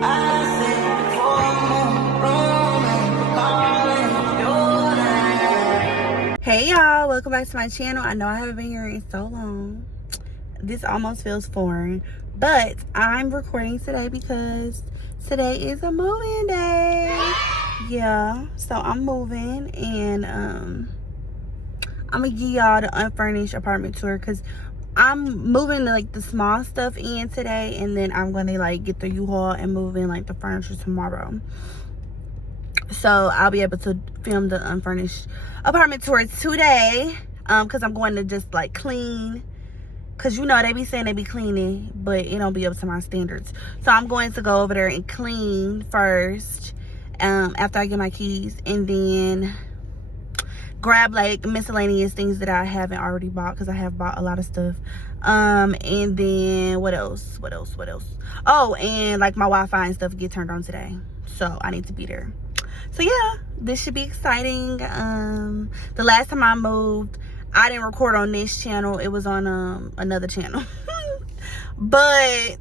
Hey y'all, welcome back to my channel. I know I haven't been here in so long. This almost feels foreign, but I'm recording today because today is a moving day. Yeah, so I'm moving, and I'm gonna give y'all the unfurnished apartment tour because I'm moving like the small stuff in today, and then I'm gonna like get the U-Haul and move in like the furniture tomorrow. So I'll be able to film the unfurnished apartment tour today, because I'm going to just like clean, because you know they be saying they be cleaning, but it don't be up to my standards. So I'm going to go over there and clean first, after I get my keys, and then grab like miscellaneous things that I haven't already bought, because I have bought a lot of stuff. And then what else? Oh, and like my Wi-Fi and stuff get turned on today, so I need to be there. So yeah, this should be exciting. The last time I moved, I didn't record on this channel. It was on another channel. But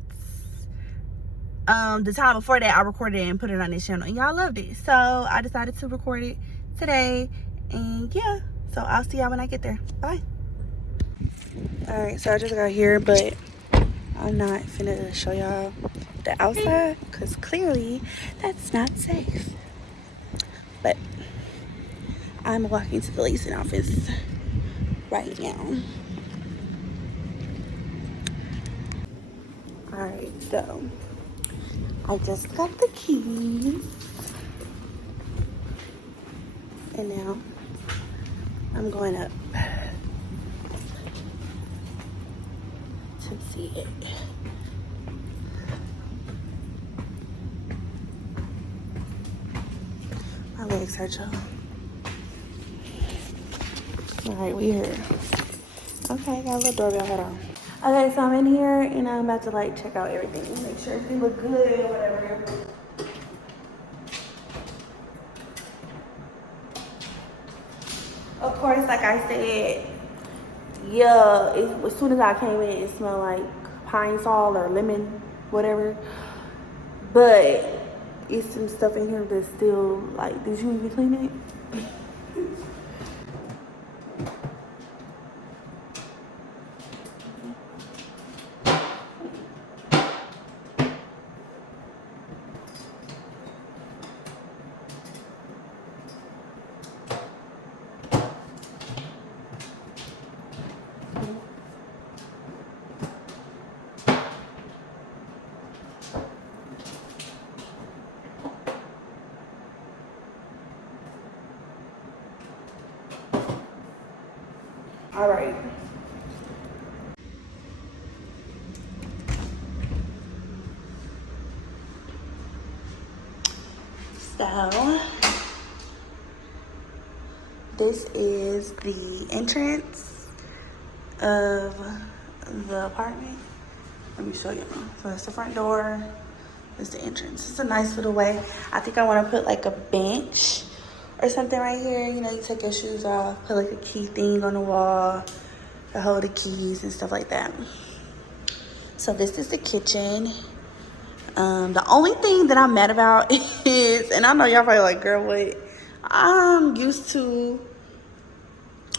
the time before that, I recorded it and put it on this channel, and y'all loved it. So I decided to record it today, and yeah, so I'll see y'all when I get there. Bye. All right, so I just got here, but I'm not finna show y'all the outside because clearly that's not safe. But I'm walking to the leasing office right now. Alright, so I just got the keys, and now I'm going up to see it. My legs hurt, y'all. Alright, we here. Okay, got a little doorbell, hold on. Okay, so I'm in here, and I'm about to like check out everything, make sure everything look good or whatever. Of course, like I said, yeah, as soon as I came in, it smelled like pine sol or lemon, whatever. But it's some stuff in here that's still like, did you even clean it? All right. So this is the entrance of the apartment. Let me show you. So that's the front door. That's the entrance. It's a nice little way. I think I want to put like a bench or something right here. You know, you take your shoes off, put like a key thing on the wall to hold the keys and stuff like that. So this is the kitchen. The only thing that I'm mad about is, and I know y'all probably like, girl, what? I'm used to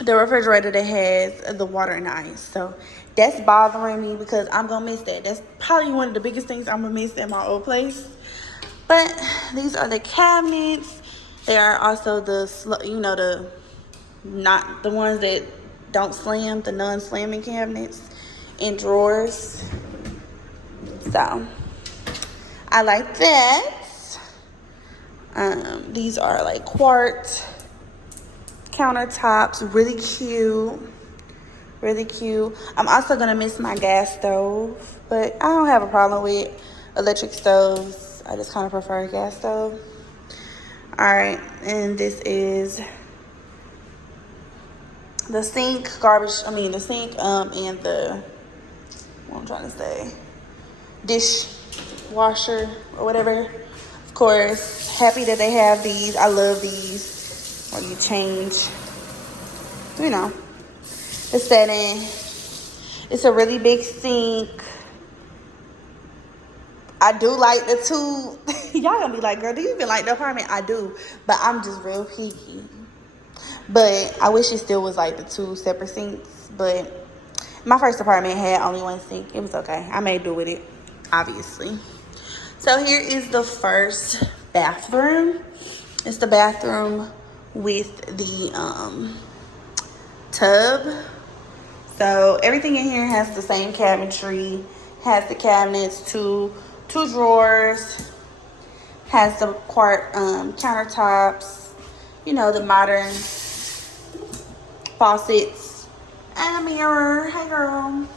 the refrigerator that has the water and ice. So that's bothering me because I'm going to miss that. That's probably one of the biggest things I'm going to miss at my old place. But these are the cabinets. They are also the, you know, the, not the ones that don't slam, the non-slamming cabinets and drawers. So I like that. These are like quartz countertops, really cute. I'm also gonna miss my gas stove, but I don't have a problem with electric stoves. I just kind of prefer a gas stove. All right, and this is the sink, the sink, and the, what I'm trying to say, dishwasher or whatever. Of course, happy that they have these. I love these, where you change, you know, the setting. It's a really big sink. I do like the two. Y'all gonna be like, girl, do you even like the apartment? I do, but I'm just real picky. But I wish it still was like the 2 separate sinks. But my first apartment had only 1 sink. It was okay. I made do with it, obviously. So here is the first bathroom. It's the bathroom with the tub. So everything in here has the same cabinetry. Has the cabinets, two drawers. Has the countertops. You know, the modern faucets and a mirror. Hey girl.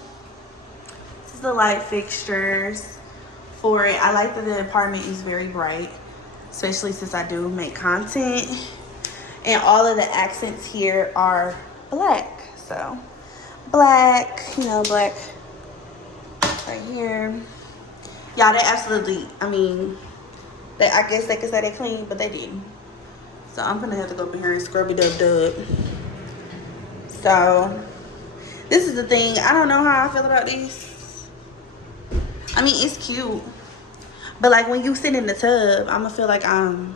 This is the light fixtures for it. I like that the apartment is very bright, especially since I do make content, and all of the accents here are black. So black, you know, black right here. Y'all, they absolutely, I mean, I guess they could say they clean, but they didn't. So I'm gonna have to go up in here and scrub it up. So this is the thing. I don't know how I feel about these. I mean, it's cute, but like when you sit in the tub, I'm gonna feel like I'm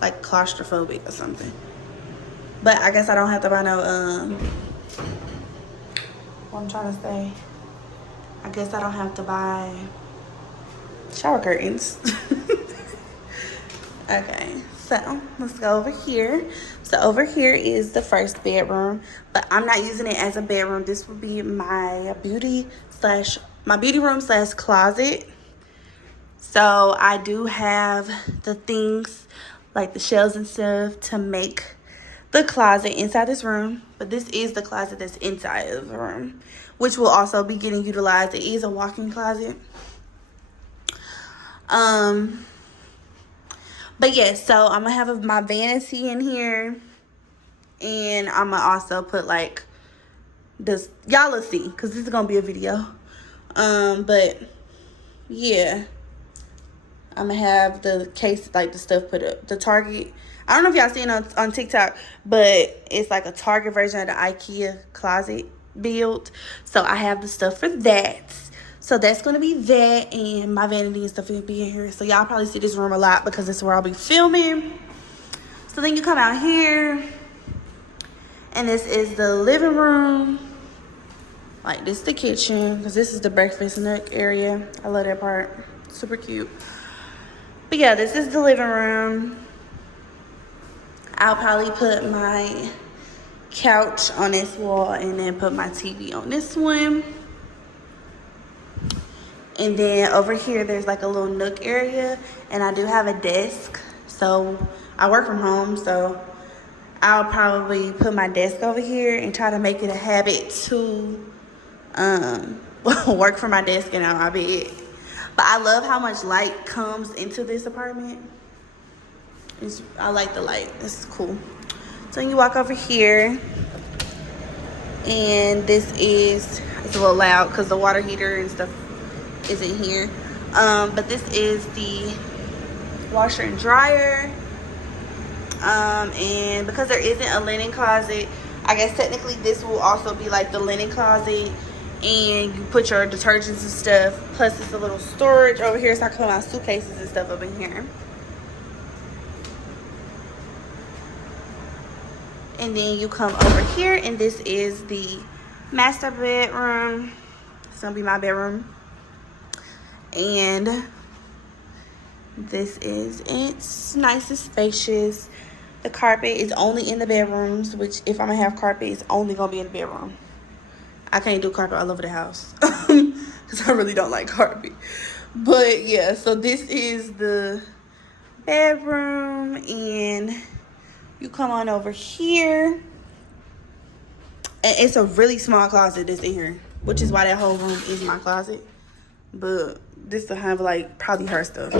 like claustrophobic or something. But I guess I don't have to buy no what I'm trying to say. I guess I don't have to buy shower curtains. Okay, so let's go over here. So over here is the first bedroom, but I'm not using it as a bedroom. This would be my beauty room slash closet. So I do have the things like the shelves and stuff to make the closet inside this room, but this is the closet that's inside of the room, which will also be getting utilized. It is a walk-in closet. But yes, so I'm gonna have my vanity in here, and I'm gonna also put like this, y'all will see because this is gonna be a video. But yeah, I'm gonna have the case, like the stuff put up, the Target. I don't know if y'all seen it on TikTok, but it's like a Target version of the IKEA closet build. So I have the stuff for that. So that's going to be that, and my vanity and stuff will be in here. So y'all probably see this room a lot because this is where I'll be filming. So then you come out here, and this is the living room. Like, this is the kitchen, because this is the breakfast nook area. I love that part. Super cute. But yeah, this is the living room. I'll probably put my couch on this wall and then put my TV on this one. And then over here, there's like a little nook area, and I do have a desk. So I work from home, so I'll probably put my desk over here and try to make it a habit to work from my desk and on my bed. But I love how much light comes into this apartment. I like the light. This is cool. So you walk over here, and this is, it's a little loud because the water heater and stuff is in here. But this is the washer and dryer. And because there isn't a linen closet, I guess technically this will also be like the linen closet, and you put your detergents and stuff. Plus it's a little storage over here, so I can put my suitcases and stuff up in here. And then you come over here, and this is the master bedroom. It's gonna be my bedroom. And this is, it's nice and spacious. The carpet is only in the bedrooms, which if I'm gonna have carpet, it's only gonna be in the bedroom. I can't do carpet all over the house because I really don't like carpet. But yeah, so this is the bedroom, and you come on over here, and it's a really small closet that's in here, which is why that whole room is my closet. But this will have like probably her stuff.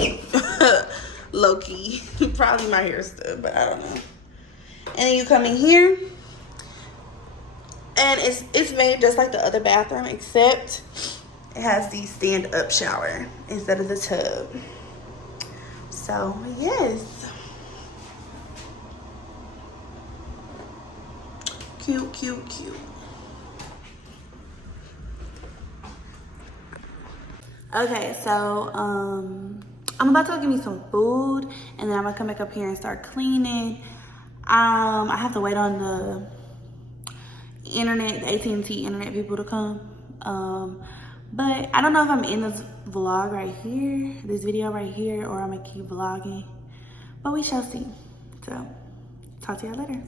Low-key. Probably my hair stuff, but I don't know. And then you come in here, and it's made just like the other bathroom, except it has the stand-up shower instead of the tub. So yes, cute, cute, cute. Okay, so I'm about to go get me some food, and then I'm gonna come back up here and start cleaning. I have to wait on the internet, the AT&T internet people to come. But I don't know if I'm in this vlog right here, this video right here, or I'm gonna keep vlogging. But we shall see. So, talk to y'all later.